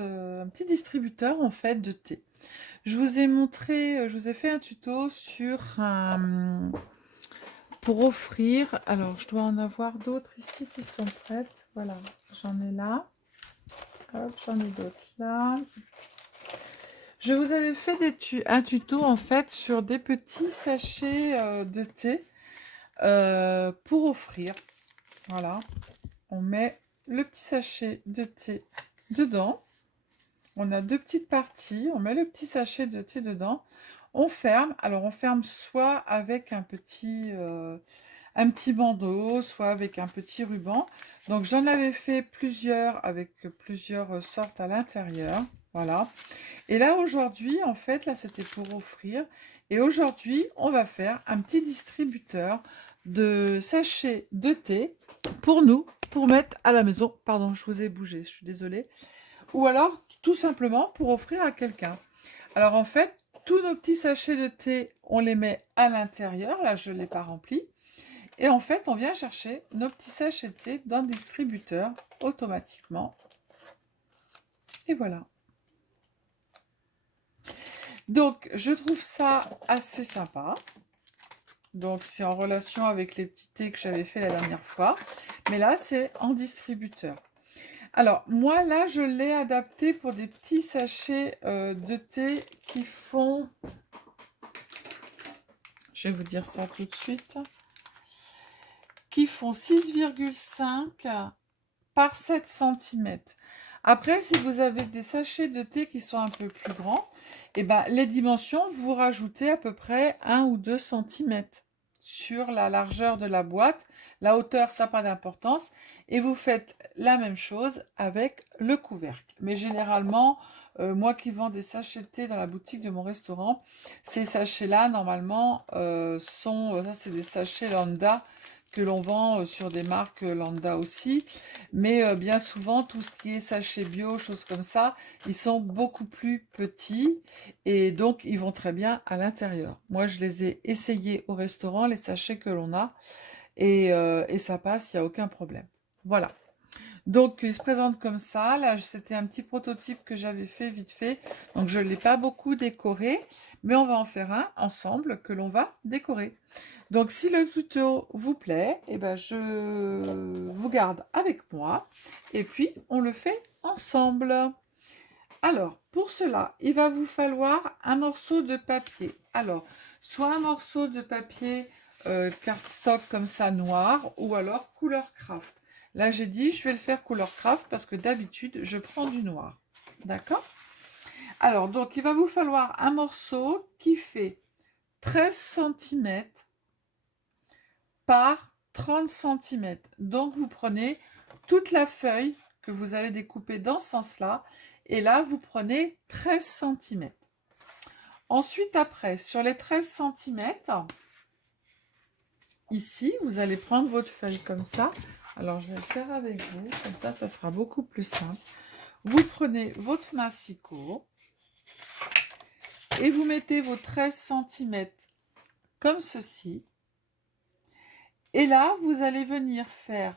un petit distributeur en fait de thé. Je vous ai montré, je vous ai fait un tuto sur un pour offrir. Alors, je dois en avoir d'autres ici qui sont prêtes. Voilà, j'en ai là. Hop, j'en ai d'autres là. Je vous avais fait un tuto en fait sur des petits sachets de thé pour offrir. Voilà, on met le petit sachet de thé dedans. On a deux petites parties. On met le petit sachet de thé dedans. On ferme. Alors, on ferme soit avec un petit bandeau, soit avec un petit ruban. Donc, j'en avais fait plusieurs avec plusieurs sortes à l'intérieur. Voilà. Et là, aujourd'hui, en fait, là, c'était pour offrir. Et aujourd'hui, on va faire un petit distributeur de sachets de thé pour nous, pour mettre à la maison. Pardon, je vous ai bougé, je suis désolée. Ou alors, tout simplement, pour offrir à quelqu'un. Alors, en fait, tous nos petits sachets de thé, on les met à l'intérieur. Là, je ne l'ai pas rempli. Et en fait, on vient chercher nos petits sachets de thé dans le distributeur automatiquement. Et voilà. Donc, je trouve ça assez sympa. Donc, c'est en relation avec les petits thés que j'avais fait la dernière fois. Mais là, c'est en distributeur. Alors, moi, là, je l'ai adapté pour des petits sachets de thé qui font... Je vais vous dire ça tout de suite. Qui font 6,5 par 7 cm. Après, si vous avez des sachets de thé qui sont un peu plus grands, et ben, les dimensions, vous rajoutez à peu près 1 ou 2 cm sur la largeur de la boîte. La hauteur, ça n'a pas d'importance. Et vous faites la même chose avec le couvercle. Mais généralement, moi qui vends des sachets de thé dans la boutique de mon restaurant, ces sachets-là, normalement, ça c'est des sachets lambda que l'on vend sur des marques lambda aussi. Mais bien souvent, tout ce qui est sachet bio, choses comme ça, ils sont beaucoup plus petits et donc ils vont très bien à l'intérieur. Moi, je les ai essayés au restaurant, les sachets que l'on a, et ça passe, il n'y a aucun problème. Voilà. Donc, il se présente comme ça. Là, c'était un petit prototype que j'avais fait vite fait. Donc, je ne l'ai pas beaucoup décoré, mais on va en faire un ensemble que l'on va décorer. Donc, si le tuto vous plaît, eh ben, je vous garde avec moi et puis on le fait ensemble. Alors, pour cela, il va vous falloir un morceau de papier. Alors, soit un morceau de papier cardstock comme ça noir ou alors couleur craft. Là, j'ai dit, je vais le faire couleur craft parce que d'habitude, je prends du noir. D'accord? Alors, donc, il va vous falloir un morceau qui fait 13 cm par 30 cm. Donc, vous prenez toute la feuille que vous allez découper dans ce sens-là. Et là, vous prenez 13 cm. Ensuite, après, sur les 13 cm, ici, vous allez prendre votre feuille comme ça. Alors, je vais le faire avec vous. Comme ça sera beaucoup plus simple. Vous prenez votre massicot et vous mettez vos 13 cm comme ceci. Et là, vous allez venir faire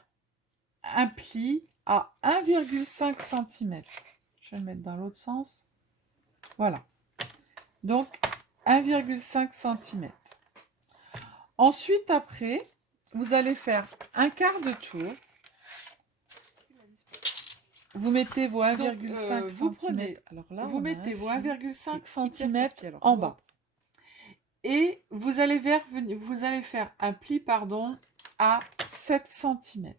un pli à 1,5 cm. Je vais le mettre dans l'autre sens. Voilà. Donc, 1,5 cm. Ensuite, après, vous allez faire un quart de tour. Vous mettez vos 1,5 cm. Alors là, vous mettez vos 1,5 cm en bas. Et vous allez faire un pli, pardon, à 7 cm.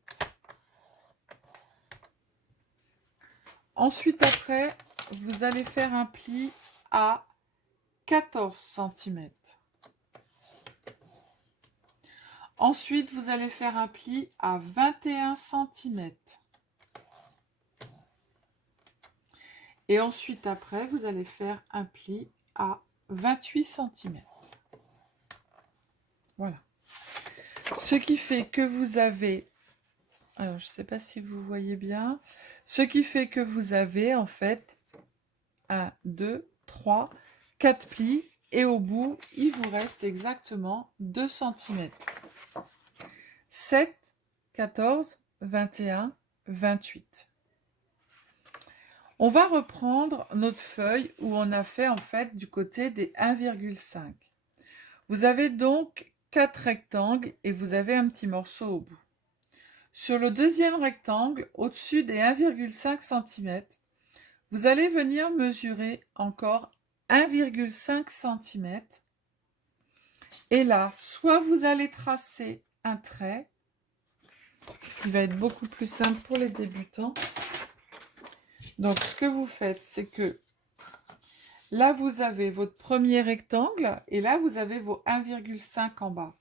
Ensuite, après, vous allez faire un pli à 14 cm. Ensuite, vous allez faire un pli à 21 cm. Et ensuite, après, vous allez faire un pli à 28 cm. Voilà. Ce qui fait que vous avez... Alors, je ne sais pas si vous voyez bien. Ce qui fait que vous avez, en fait, 1, 2, 3, 4 plis. Et au bout, il vous reste exactement 2 cm. 7, 14, 21, 28. On va reprendre notre feuille où on a fait en fait du côté des 1,5. Vous avez donc 4 rectangles et vous avez un petit morceau au bout. Sur le deuxième rectangle, au-dessus des 1,5 cm, vous allez venir mesurer encore 1,5 cm. Et là, soit vous allez tracer un trait, ce qui va être beaucoup plus simple pour les débutants. Donc, ce que vous faites, c'est que là, vous avez votre premier rectangle et là, vous avez vos 1,5 en bas.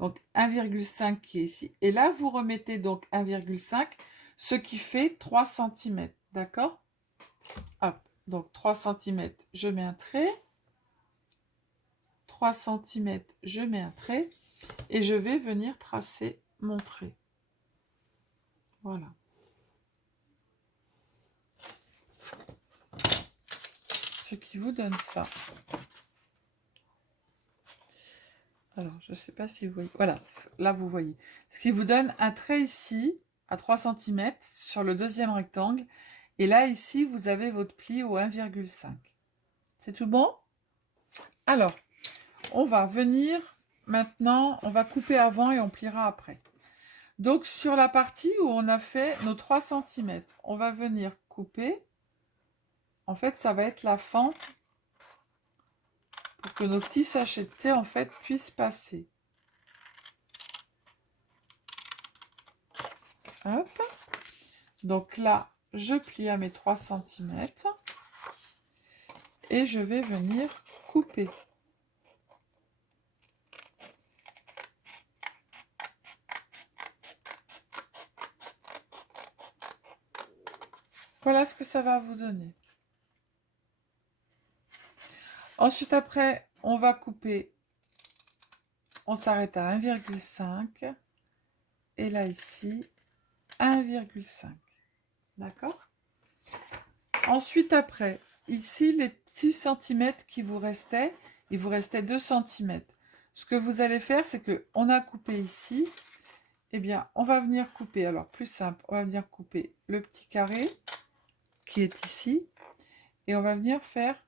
Donc, 1,5 qui est ici. Et là, vous remettez donc 1,5, ce qui fait 3 cm. D'accord? Hop, donc 3 cm, je mets un trait. 3 cm, je mets un trait. Et je vais venir tracer mon trait. Voilà. Ce qui vous donne ça. Alors, je ne sais pas si vous voyez. Voilà, là, vous voyez. Ce qui vous donne un trait ici, à 3 cm, sur le deuxième rectangle. Et là, ici, vous avez votre pli au 1,5. C'est tout bon? Alors, on va venir maintenant, on va couper avant et on pliera après. Donc, sur la partie où on a fait nos 3 cm, on va venir couper. En fait, ça va être la fente pour que nos petits sachets de thé, en fait, puissent passer. Hop. Donc là, je plie à mes 3 cm et je vais venir couper. Voilà ce que ça va vous donner. Ensuite, après, on va couper. On s'arrête à 1,5. Et là, ici, 1,5. D'accord? Ensuite, après, ici, les petits centimètres qui vous restaient, il vous restait 2 cm. Ce que vous allez faire, c'est que on a coupé ici. Eh bien, on va venir couper. Alors, plus simple, on va venir couper le petit carré qui est ici. Et on va venir faire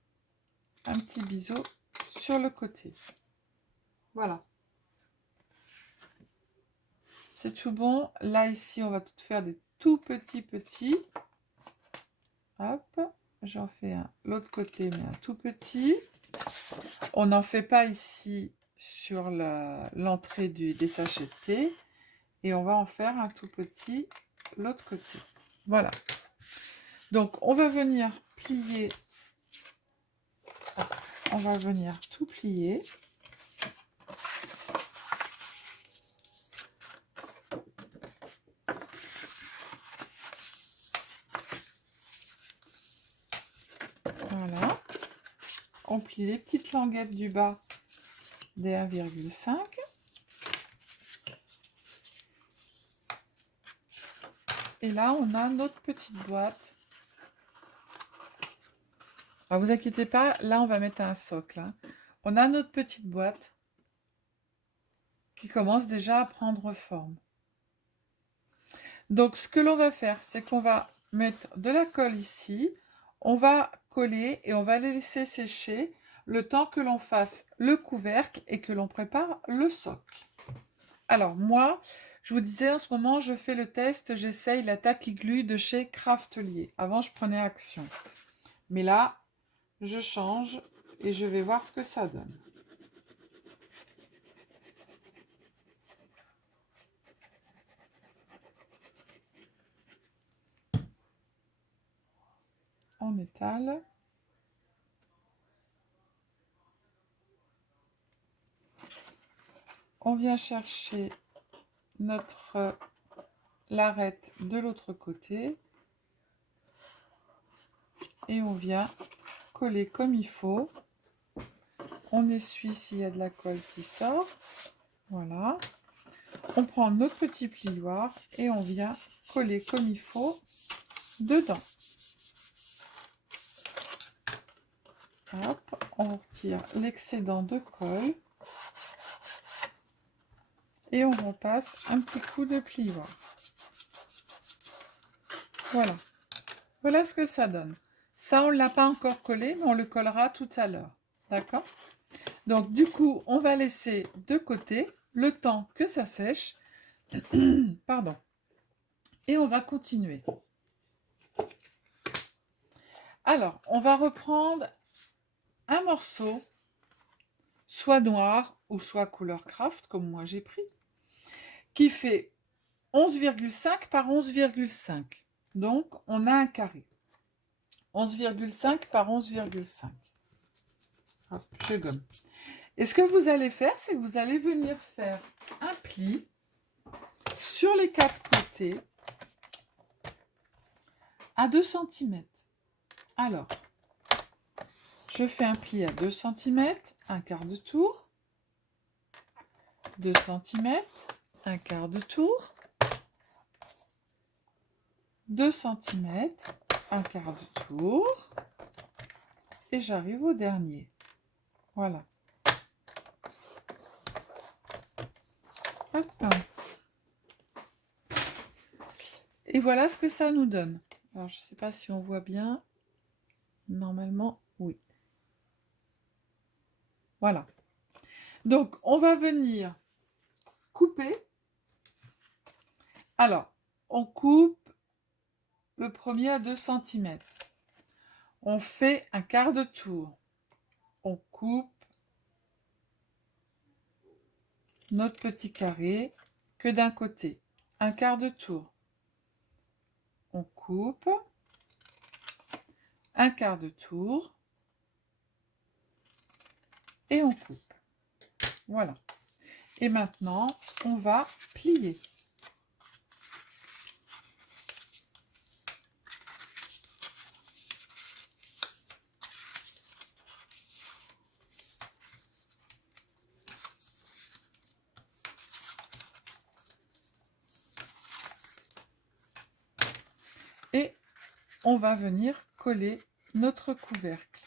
un petit biseau sur le côté. Voilà. C'est tout bon. Là, ici, on va tout faire des tout petits. Hop, j'en fais un l'autre côté, mais un tout petit. On n'en fait pas ici sur l'entrée des sachets de thé. Et on va en faire un tout petit l'autre côté. Voilà. Donc, on va venir plier. On va venir tout plier. Voilà. On plie les petites languettes du bas des 1,5. Et là, on a notre petite boîte. Alors, vous inquiétez pas, là, on va mettre un socle. Hein. On a notre petite boîte qui commence déjà à prendre forme. Donc, ce que l'on va faire, c'est qu'on va mettre de la colle ici. On va coller et on va les laisser sécher le temps que l'on fasse le couvercle et que l'on prépare le socle. Alors, moi, je vous disais, en ce moment, je fais le test, j'essaye la tacky glue de chez Craftelier. Avant, je prenais Action. Mais là, je change et je vais voir ce que ça donne. On étale. On vient chercher notre l'arête de l'autre côté et on vient coller comme il faut. On essuie s'il y a de la colle qui sort. Voilà. On prend notre petit plioir et on vient coller comme il faut dedans. Hop, on retire l'excédent de colle et on repasse un petit coup de plioir. Voilà. Voilà ce que ça donne. Ça, on ne l'a pas encore collé, mais on le collera tout à l'heure. D'accord? Donc, du coup, on va laisser de côté le temps que ça sèche. Pardon. Et on va continuer. Alors, on va reprendre un morceau, soit noir ou soit couleur craft, comme moi j'ai pris, qui fait 11,5 par 11,5. Donc, on a un carré. 11,5 par 11,5. Hop, je gomme. Et ce que vous allez faire, c'est que vous allez venir faire un pli sur les 4 côtés à 2 cm. Alors, je fais un pli à 2 cm, un quart de tour, 2 cm, un quart de tour, 2 cm, un quart de tour, et j'arrive au dernier. Voilà. Hop. Et voilà ce que ça nous donne. Alors, je ne sais pas si on voit bien. Normalement, oui. Voilà. Donc, on va venir couper. Alors, on coupe le premier à 2 cm. On fait un quart de tour. On coupe notre petit carré que d'un côté. Un quart de tour. On coupe. Un quart de tour. Et on coupe. Voilà. Et maintenant, on va plier. Et on va venir coller notre couvercle.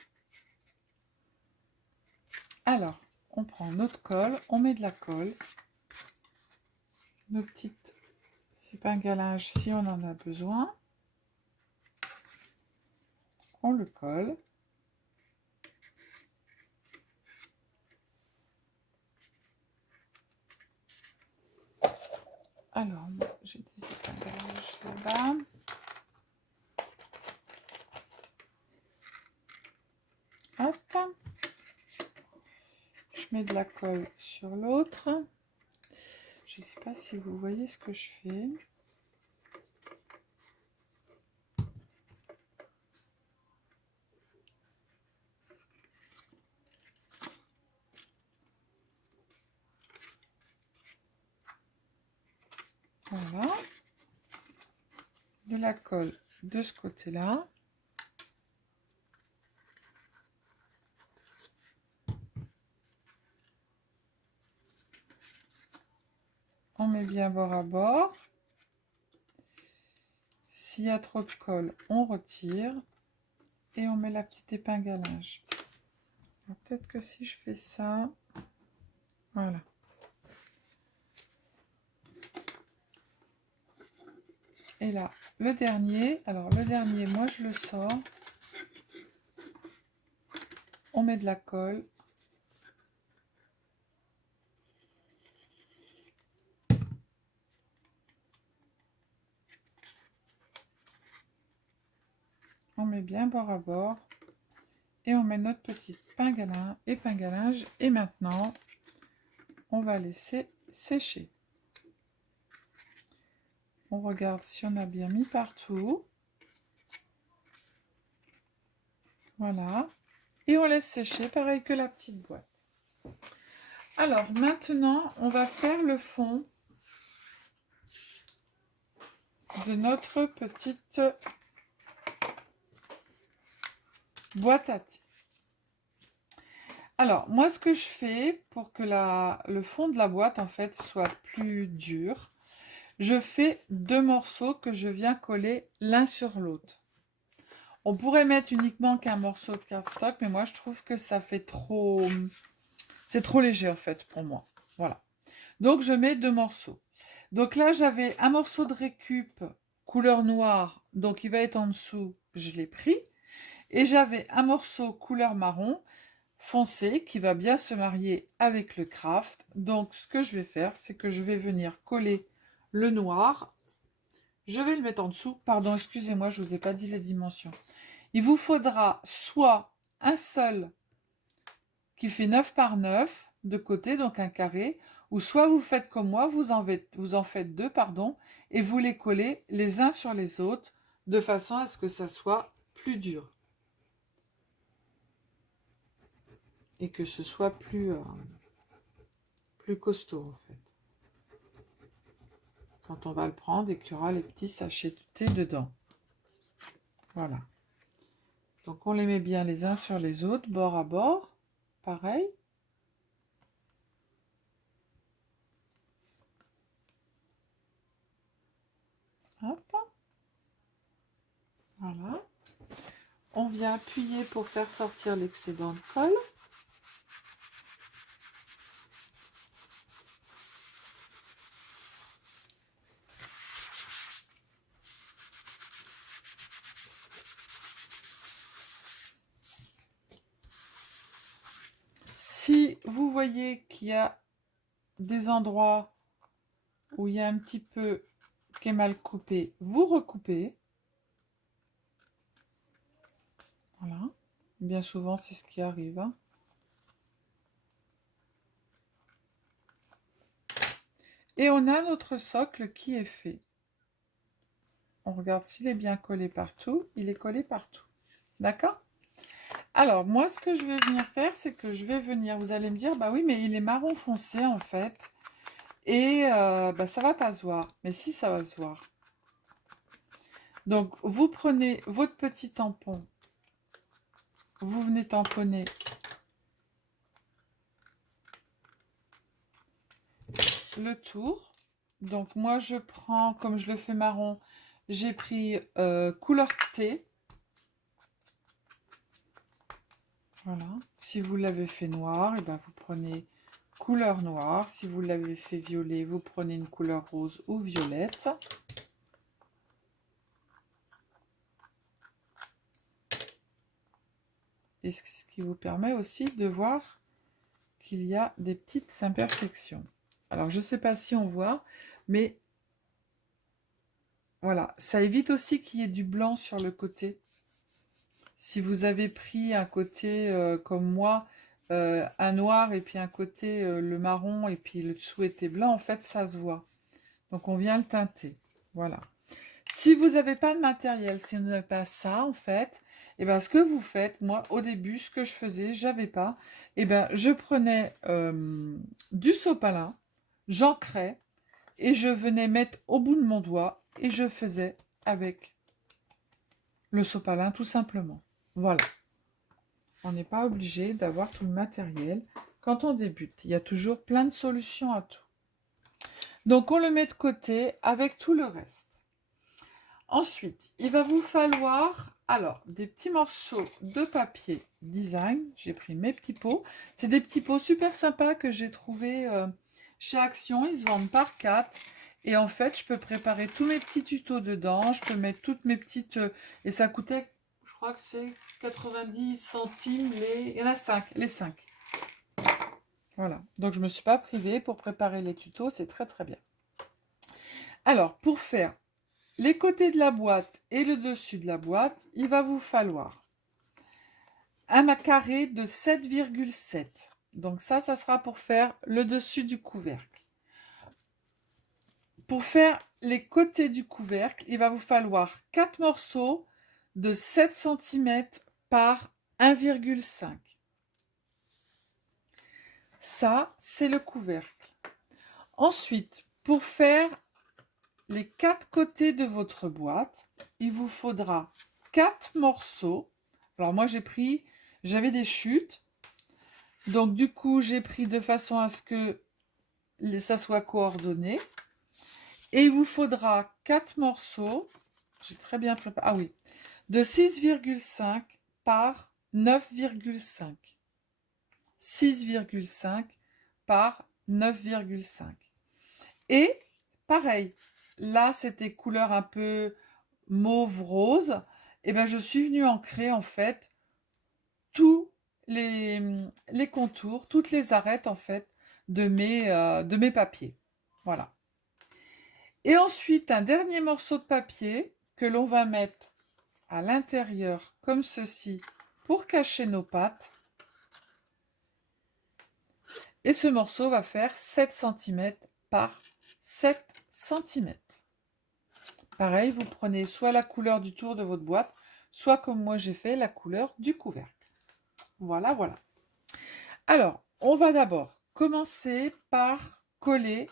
Alors, on prend notre colle, on met de la colle, nos petites épingalages si on en a besoin. On le colle. Alors, moi, j'ai des épingalages là-bas. Hop. Je mets de la colle sur l'autre. Je ne sais pas si vous voyez ce que je fais. Voilà. De la colle de ce côté-là. On met bien bord à bord. S'il y a trop de colle, on retire. Et on met la petite épingalage. Peut-être que si je fais ça, voilà. Et là, le dernier, alors le dernier, moi je le sors. On met de la colle. On met bien bord à bord. Et on met notre petit épingalage. Et maintenant, on va laisser sécher. On regarde si on a bien mis partout. Voilà. Et on laisse sécher, pareil que la petite boîte. Alors, maintenant, on va faire le fond de notre petite boîte à thé. Alors, moi, ce que je fais pour que le fond de la boîte, en fait, soit plus dur, je fais 2 morceaux que je viens coller l'un sur l'autre. On pourrait mettre uniquement qu'un morceau de cardstock, mais moi, je trouve que ça fait trop... C'est trop léger, en fait, pour moi. Voilà. Donc, je mets 2 morceaux. Donc là, j'avais un morceau de récup couleur noire, donc il va être en dessous je l'ai pris. Et j'avais un morceau couleur marron foncé qui va bien se marier avec le craft. Donc ce que je vais faire, c'est que je vais venir coller le noir. Je vais le mettre en dessous. Pardon, excusez-moi, je ne vous ai pas dit les dimensions. Il vous faudra soit un seul qui fait 9 par 9 de côté, donc un carré, ou soit vous faites comme moi, vous en faites deux, pardon, et vous les collez les uns sur les autres de façon à ce que ça soit plus dur et que ce soit plus costaud en fait. Quand on va le prendre et qu'il y aura les petits sachets de thé dedans. Voilà. Donc on les met bien les uns sur les autres, bord à bord, pareil. Hop. Voilà. On vient appuyer pour faire sortir l'excédent de colle. Si vous voyez qu'il y a des endroits où il y a un petit peu qui est mal coupé, vous recoupez. Voilà. Bien souvent, c'est ce qui arrive. Hein. Et on a notre socle qui est fait. On regarde s'il est bien collé partout. Il est collé partout. D'accord? Alors, moi, ce que je vais venir faire, c'est que je vais venir... Vous allez me dire, bah oui, mais il est marron foncé, en fait. Et bah, ça va pas se voir. Mais si, ça va se voir. Donc, vous prenez votre petit tampon. Vous venez tamponner le tour. Donc, moi, je prends, comme je le fais marron, j'ai pris couleur thé. Voilà. Si vous l'avez fait noir, et ben vous prenez couleur noire. Si vous l'avez fait violet, vous prenez une couleur rose ou violette. Et ce qui vous permet aussi de voir qu'il y a des petites imperfections. Alors, je ne sais pas si on voit, mais voilà. Ça évite aussi qu'il y ait du blanc sur le côté. Si vous avez pris un côté comme moi, un noir et puis un côté le marron et puis le dessous était blanc, en fait, ça se voit. Donc, on vient le teinter. Voilà. Si vous n'avez pas de matériel, si vous n'avez pas ça, en fait, et ben, ce que vous faites, moi, au début, ce que je faisais, j'avais pas, et ben, je prenais du sopalin, j'ancrais, et je venais mettre au bout de mon doigt, et je faisais avec le sopalin, tout simplement. Voilà. On n'est pas obligé d'avoir tout le matériel quand on débute. Il y a toujours plein de solutions à tout. Donc, on le met de côté avec tout le reste. Ensuite, il va vous falloir, alors, des petits morceaux de papier design. J'ai pris mes petits pots. C'est des petits pots super sympas que j'ai trouvés chez Action. Ils se vendent par 4. Et en fait, je peux préparer tous mes petits tutos dedans. Je peux mettre toutes mes petites... et ça coûtait, je crois que c'est 90 centimes les... Il y en a 5, les 5. Voilà. Donc, je ne me suis pas privée pour préparer les tutos. C'est très, très bien. Alors, pour faire les côtés de la boîte et le dessus de la boîte, il va vous falloir un carré de 7,7. Donc ça sera pour faire le dessus du couvercle. Pour faire les côtés du couvercle, il va vous falloir 4 morceaux de 7 cm par 1,5. Ça, c'est le couvercle. Ensuite, pour faire les 4 côtés de votre boîte, il vous faudra 4 morceaux. Alors moi j'avais des chutes, donc du coup j'ai pris de façon à ce que ça soit coordonné. Et il vous faudra 4 morceaux, j'ai très bien préparé, ah oui, de 6,5 par 9,5. 6,5 par 9,5. Et pareil, là c'était couleur un peu mauve rose. et ben je suis venue ancrer en fait tous les contours, toutes les arêtes en fait de mes papiers. Voilà. Et ensuite, un dernier morceau de papier que l'on va mettre à l'intérieur comme ceci pour cacher nos pattes. Et ce morceau va faire 7 cm par 7 cm. Pareil, vous prenez soit la couleur du tour de votre boîte, soit comme moi j'ai fait, la couleur du couvercle. Voilà, voilà. Alors, on va d'abord commencer par coller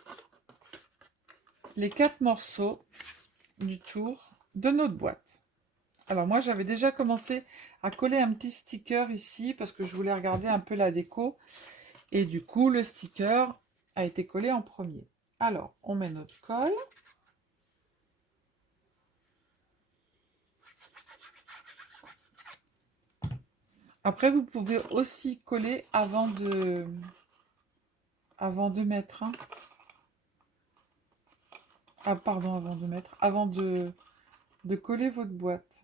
les 4 morceaux du tour de notre boîte. Alors moi, j'avais déjà commencé à coller un petit sticker ici parce que je voulais regarder un peu la déco. Et du coup, le sticker a été collé en premier. Alors, on met notre colle. Après, vous pouvez aussi coller avant de mettre. Hein. Ah, pardon, avant de mettre. Avant de coller votre boîte.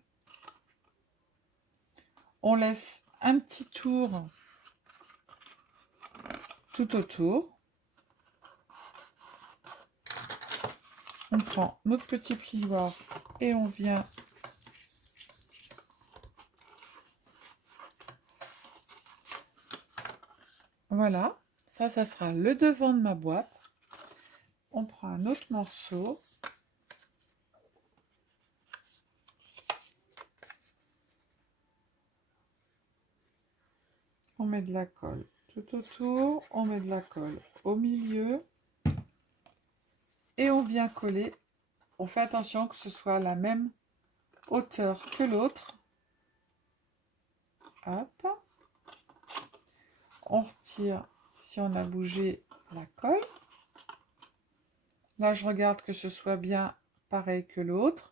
On laisse un petit tour tout autour. On prend notre petit plioir et on vient voilà, ça sera le devant de ma boîte. On prend un autre morceau. On met de la colle tout autour, on met de la colle au milieu et on vient coller. On fait attention que ce soit la même hauteur que l'autre. Hop. On retire si on a bougé la colle. Là, je regarde que ce soit bien pareil que l'autre.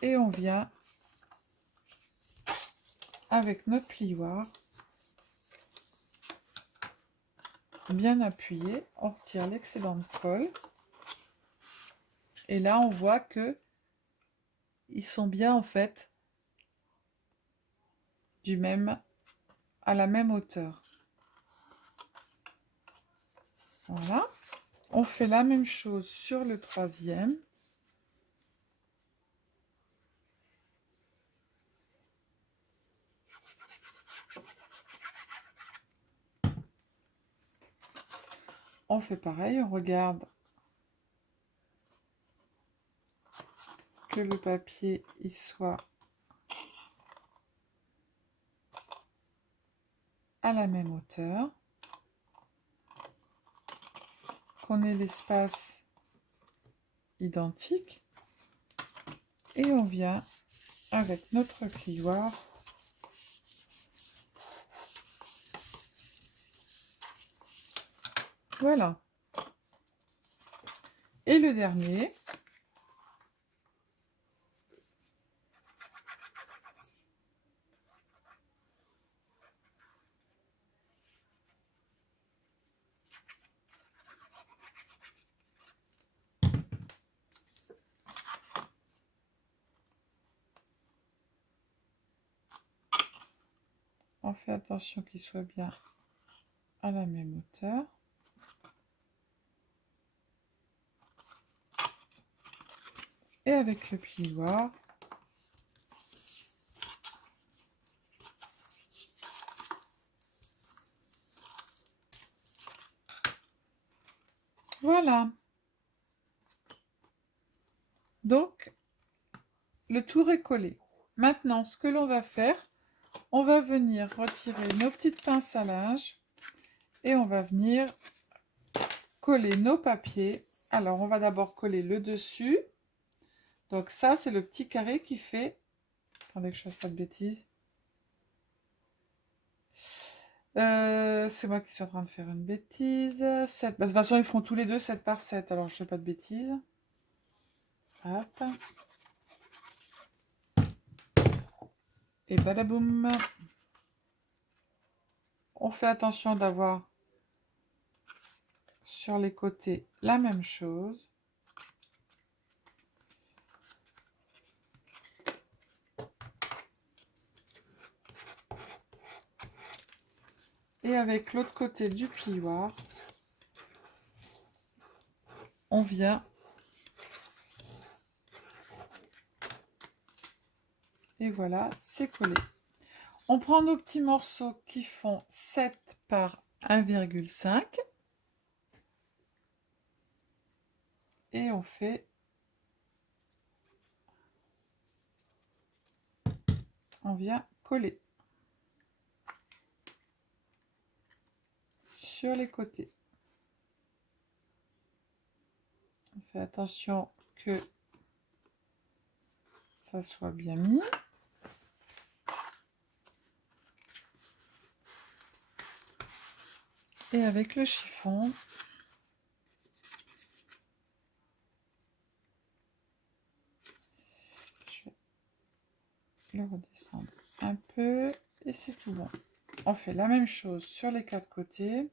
Et on vient avec notre plioir bien appuyé. On retire l'excédent de colle. Et là, on voit que ils sont bien en fait à la même hauteur. Voilà. On fait la même chose sur le troisième. On fait pareil, on regarde que le papier il soit à la même hauteur, qu'on ait l'espace identique et on vient avec notre plioir voilà. Et le dernier, on fait attention qu'il soit bien à la même hauteur. Et avec le plioir, voilà. Donc, le tour est collé. Maintenant, ce que l'on va faire, on va venir retirer nos petites pinces à linge et on va venir coller nos papiers. Alors, on va d'abord coller le dessus. Donc ça, c'est le petit carré qui fait... Attendez que je ne fasse pas de bêtises. C'est moi qui suis en train de faire une bêtise. 7. Bah, de toute façon, ils font tous les deux 7 par 7. Alors, je ne fais pas de bêtises. Hop. Et badaboum. On fait attention d'avoir sur les côtés la même chose. Et avec l'autre côté du plioir, on vient et voilà, c'est collé. On prend nos petits morceaux qui font 7 par 1,5 et on fait, on vient coller sur les côtés. On fait attention que ça soit bien mis. Et avec le chiffon, je vais le redescendre un peu et c'est tout bon. On fait la même chose sur les 4 côtés.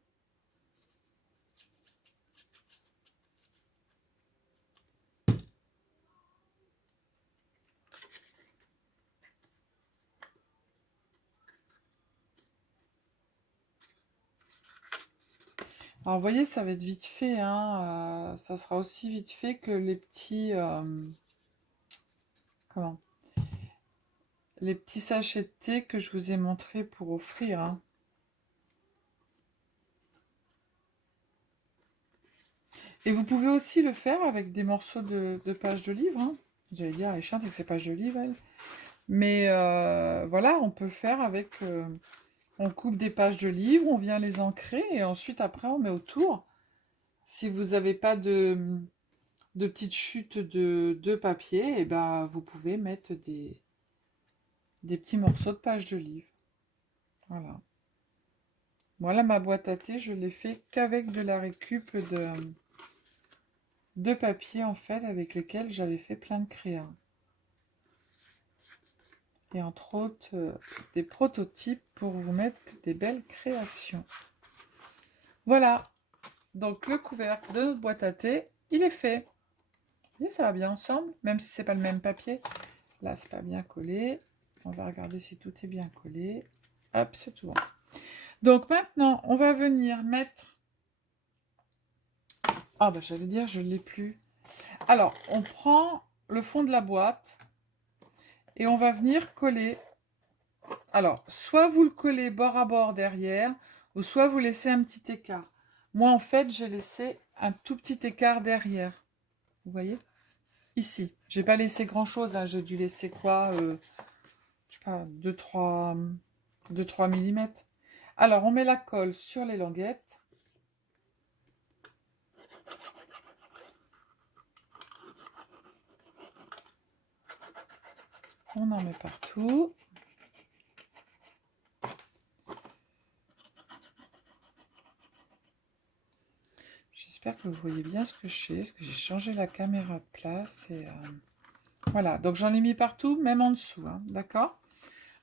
Alors, vous voyez, ça va être vite fait, hein, ça sera aussi vite fait que les petits... comment? Les petits sachets de thé que je vous ai montré pour offrir, hein. Et vous pouvez aussi le faire avec des morceaux de pages de livres, hein. J'allais dire, elle est chiante avec ses pages de livres, elle. Mais voilà, on peut faire avec... on coupe des pages de livres, on vient les ancrer et ensuite, après, on met autour. Si vous n'avez pas de petites chutes de papier, et ben, vous pouvez mettre des petits morceaux de pages de livres. Voilà. Voilà ma boîte à thé, je l'ai fait qu'avec de la récup de papier, en fait, avec lesquels j'avais fait plein de créas. Et entre autres, des prototypes pour vous mettre des belles créations. Voilà. Donc, le couvercle de notre boîte à thé, il est fait. Et ça va bien ensemble, même si c'est pas le même papier. Là, c'est pas bien collé. On va regarder si tout est bien collé. Hop, c'est tout bon. Donc maintenant, on va venir mettre... Ah bah j'allais dire, je ne l'ai plus. Alors, on prend le fond de la boîte et on va venir coller. Alors, soit vous le collez bord à bord derrière, ou soit vous laissez un petit écart. Moi, en fait, j'ai laissé un tout petit écart derrière. Vous voyez? Ici. J'ai pas laissé grand-chose, hein. J'ai dû laisser quoi je sais pas, 2-3 mm. Alors, on met la colle sur les languettes. On en met partout. J'espère que vous voyez bien ce que je fais, parce que j'ai changé la caméra de place. Et voilà, donc j'en ai mis partout, même en dessous, hein, d'accord?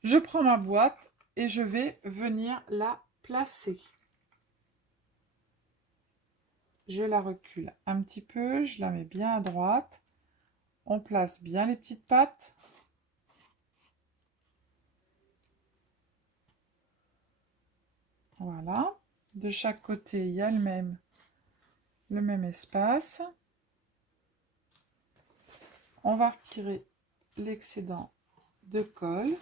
Je prends ma boîte et je vais venir la placer. Je la recule un petit peu, je la mets bien à droite. On place bien les petites pattes. Voilà. De chaque côté, il y a le même espace. On va retirer l'excédent de colle.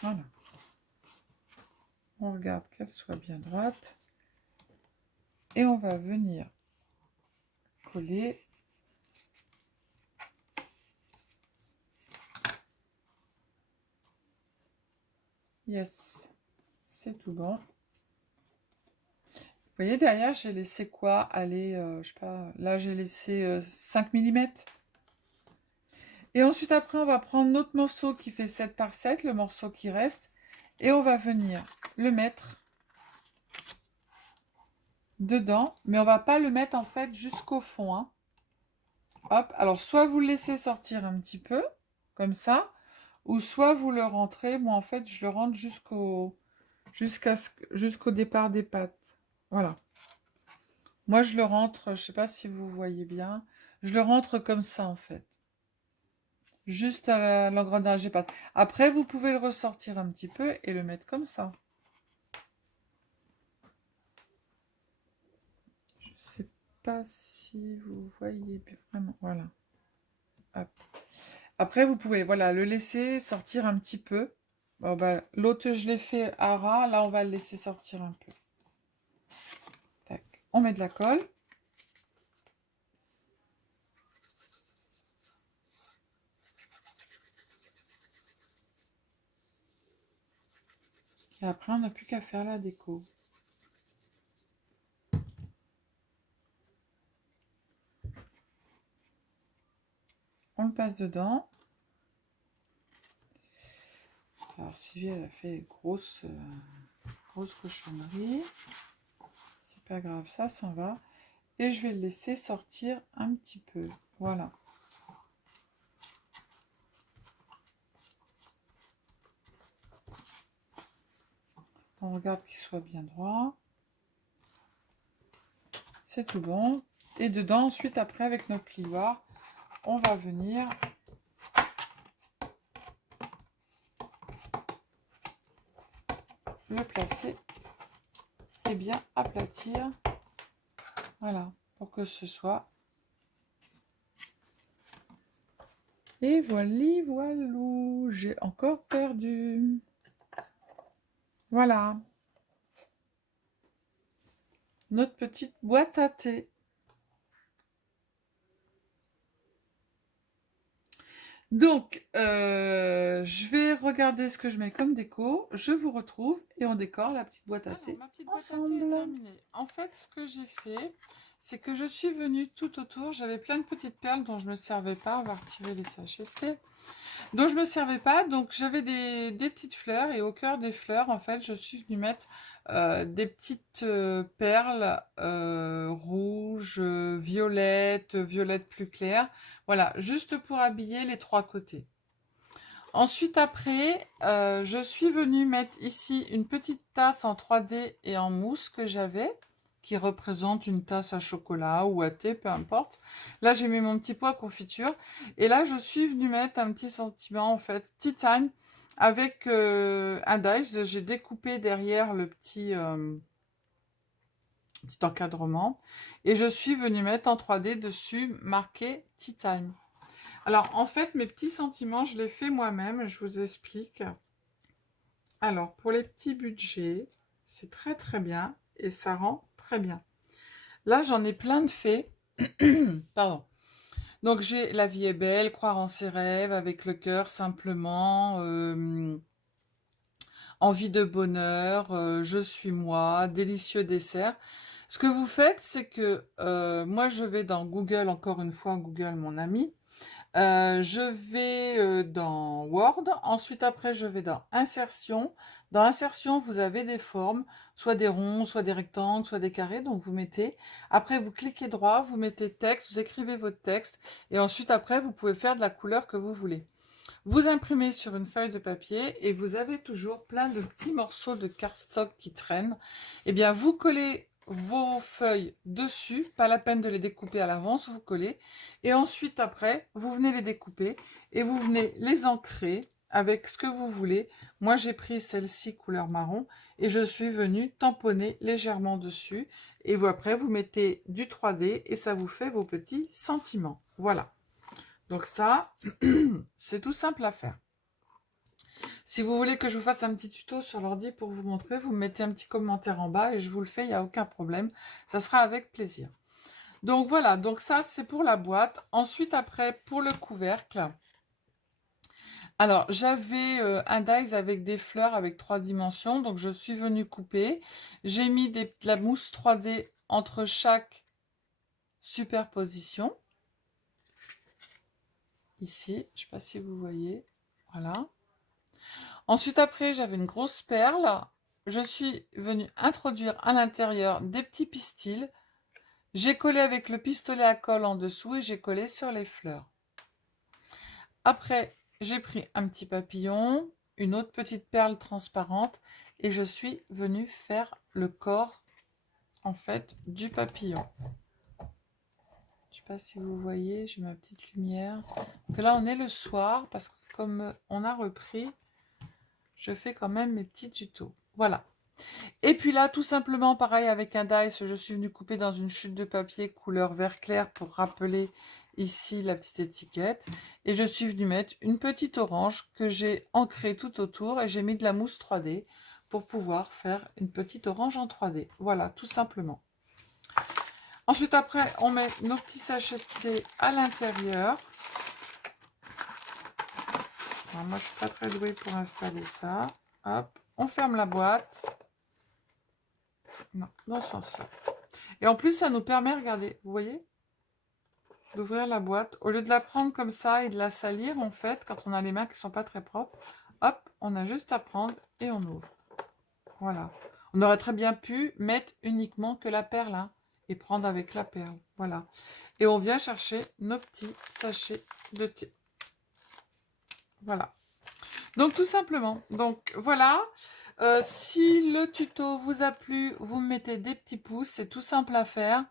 Voilà. On regarde qu'elle soit bien droite. Et on va venir coller. Yes, c'est tout bon. Vous voyez, derrière, j'ai laissé quoi? Allez, je sais pas, là, j'ai laissé 5 mm. Et ensuite, après, on va prendre notre morceau qui fait 7 par 7, le morceau qui reste, et on va venir le mettre dedans, mais on va pas le mettre, en fait, jusqu'au fond, hein. Hop, alors, soit vous le laissez sortir un petit peu, comme ça, ou soit vous le rentrez. Moi, en fait, je le rentre jusqu'au départ des pattes. Voilà. Moi, je le rentre, je sais pas si vous voyez bien, je le rentre comme ça, en fait. juste à l'engrenage des pattes. Après, vous pouvez le ressortir un petit peu et le mettre comme ça. Je sais pas si vous voyez vraiment. Voilà. Hop. Après, vous pouvez voilà, le laisser sortir un petit peu. Bon, bah, l'autre, je l'ai fait à ras. Là, on va le laisser sortir un peu. Tac. On met de la colle. Et après, on n'a plus qu'à faire la déco. On le passe dedans. Alors, Sylvie, elle a fait grosse cochonnerie. C'est pas grave, ça s'en va. Et je vais le laisser sortir un petit peu. Voilà. On regarde qu'il soit bien droit. C'est tout bon. Et dedans, ensuite, après, avec notre plioir, on va venir le placer et bien aplatir. Voilà, pour que ce soit. Et voilà, voilou, j'ai encore perdu. Voilà. Notre petite boîte à thé. Donc, je vais regarder ce que je mets comme déco. Je vous retrouve et on décore la petite boîte à thé Ma petite boîte à thé ensemble. est terminée. En fait, ce que j'ai fait, c'est que je suis venue tout autour. J'avais plein de petites perles dont je ne me servais pas. On va retirer les sachets de thé. Dont je ne me servais pas. Donc, j'avais des petites fleurs. Et au cœur des fleurs, en fait, je suis venue mettre des petites perles rouges, violettes plus claires. Voilà, juste pour habiller les trois côtés. Ensuite, après, je suis venue mettre ici une petite tasse en 3D et en mousse que j'avais, qui représente une tasse à chocolat ou à thé, peu importe. Là, j'ai mis mon petit pot à confiture. Et là, je suis venue mettre un petit sentiment, en fait, Tea Time, avec un dice. J'ai découpé derrière le petit encadrement. Et je suis venue mettre en 3D dessus, marqué Tea Time. Alors, en fait, mes petits sentiments, je les fais moi-même, je vous explique. Alors, pour les petits budgets, c'est très très bien et ça rend très bien. Là, j'en ai plein de faits. Pardon. Donc, j'ai La vie est belle, croire en ses rêves, avec le cœur simplement, envie de bonheur, je suis moi, délicieux dessert. Ce que vous faites, c'est que moi, je vais dans Google, encore une fois, Google, mon ami. Je vais dans Word. Ensuite, après, je vais dans Insertion. Dans Insertion, vous avez des formes, soit des ronds, soit des rectangles, soit des carrés. Donc, vous mettez. Après, vous cliquez droit, vous mettez texte, vous écrivez votre texte. Et ensuite, après, vous pouvez faire de la couleur que vous voulez. Vous imprimez sur une feuille de papier et vous avez toujours plein de petits morceaux de cardstock qui traînent. Eh bien, vous collez vos feuilles dessus, pas la peine de les découper à l'avance, vous collez. Et ensuite, après, vous venez les découper et vous venez les ancrer avec ce que vous voulez. Moi, j'ai pris celle-ci couleur marron et je suis venue tamponner légèrement dessus. Et vous, après, vous mettez du 3D et ça vous fait vos petits sentiments. Voilà. Donc ça, c'est tout simple à faire. Si vous voulez que je vous fasse un petit tuto sur l'ordi pour vous montrer, vous me mettez un petit commentaire en bas et je vous le fais, il n'y a aucun problème. Ça sera avec plaisir. Donc voilà, donc ça c'est pour la boîte. Ensuite après, pour le couvercle, alors j'avais un dies avec des fleurs avec 3 dimensions, donc je suis venue couper. J'ai mis de la mousse 3D entre chaque superposition. Ici, je ne sais pas si vous voyez, voilà. Ensuite, après, j'avais une grosse perle. Je suis venue introduire à l'intérieur des petits pistils. J'ai collé avec le pistolet à colle en dessous et j'ai collé sur les fleurs. Après, j'ai pris un petit papillon, une autre petite perle transparente et je suis venue faire le corps, en fait, du papillon. Je ne sais pas si vous voyez, j'ai ma petite lumière. Donc là, on est le soir, parce que comme on a repris, je fais quand même mes petits tutos. Voilà. Et puis là, tout simplement, pareil avec un dice, je suis venue couper dans une chute de papier couleur vert clair pour rappeler ici la petite étiquette. Et je suis venue mettre une petite orange que j'ai ancrée tout autour et j'ai mis de la mousse 3D pour pouvoir faire une petite orange en 3D. Voilà, tout simplement. Ensuite, après, on met nos petits sachets de thé à l'intérieur. Moi, je suis pas très douée pour installer ça. Hop, on ferme la boîte. Non, dans ce sens-là. Et en plus, ça nous permet, regardez, vous voyez, d'ouvrir la boîte. Au lieu de la prendre comme ça et de la salir, en fait, quand on a les mains qui sont pas très propres, hop, on a juste à prendre et on ouvre. Voilà. On aurait très bien pu mettre uniquement que la perle, hein, et prendre avec la perle. Voilà. Et on vient chercher nos petits sachets de thé. Voilà. Donc, tout simplement. Donc, voilà. Si le tuto vous a plu, vous me mettez des petits pouces. C'est tout simple à faire.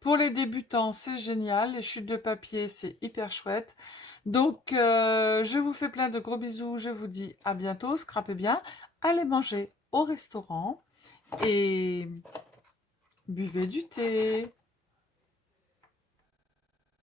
Pour les débutants, c'est génial. Les chutes de papier, c'est hyper chouette. Donc, je vous fais plein de gros bisous. Je vous dis à bientôt. Scrapez bien. Allez manger au restaurant. Et buvez du thé.